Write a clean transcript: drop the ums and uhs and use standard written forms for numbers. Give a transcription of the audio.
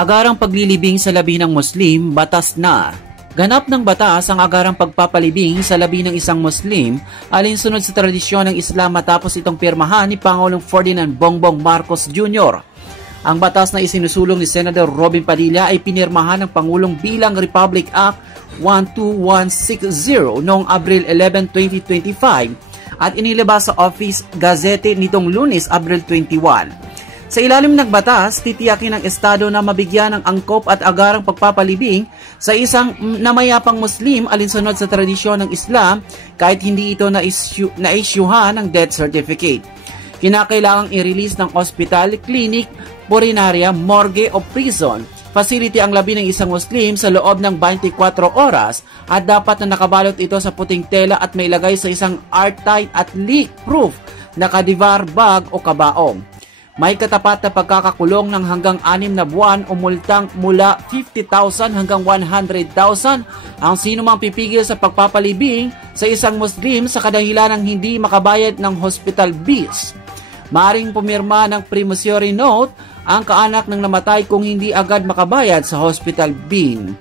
Agarang paglilibing sa labi ng Muslim, batas na. Ganap ng batas ang agarang pagpapalibing sa labi ng isang Muslim alinsunod sa tradisyon ng Islam matapos itong pirmahan ni Pangulong Ferdinand Bongbong Marcos Jr. Ang batas na isinusulong ni Senator Robin Padilla ay pinirmahan ng Pangulong bilang Republic Act 12160 noong Abril 11, 2025 at inilabas sa Office Gazette nitong Lunes, Abril 21. Sa ilalim ng batas, titiyakin ng Estado na mabigyan ng angkop at agarang pagpapalibing sa isang namayapang Muslim alinsunod sa tradisyon ng Islam kahit hindi ito na-isyuhan ng death certificate. Kinakailangang i-release ng ospital, clinic, purinarya, morgue o prison facility ang labi ng isang Muslim sa loob ng 24 oras at dapat na nakabalot ito sa puting tela at may ilagay sa isang airtight at leak-proof na kadivar bag o kabaong. May katapat na pagkakakulong ng hanggang 6 na buwan o multang mula 50,000 hanggang 100,000 ang sino mang pipigil sa pagpapalibing sa isang Muslim sa kadahilan ng hindi makabayad ng hospital bills. Maaring pumirma ng promissory note ang kaanak ng namatay kung hindi agad makabayad sa hospital bill.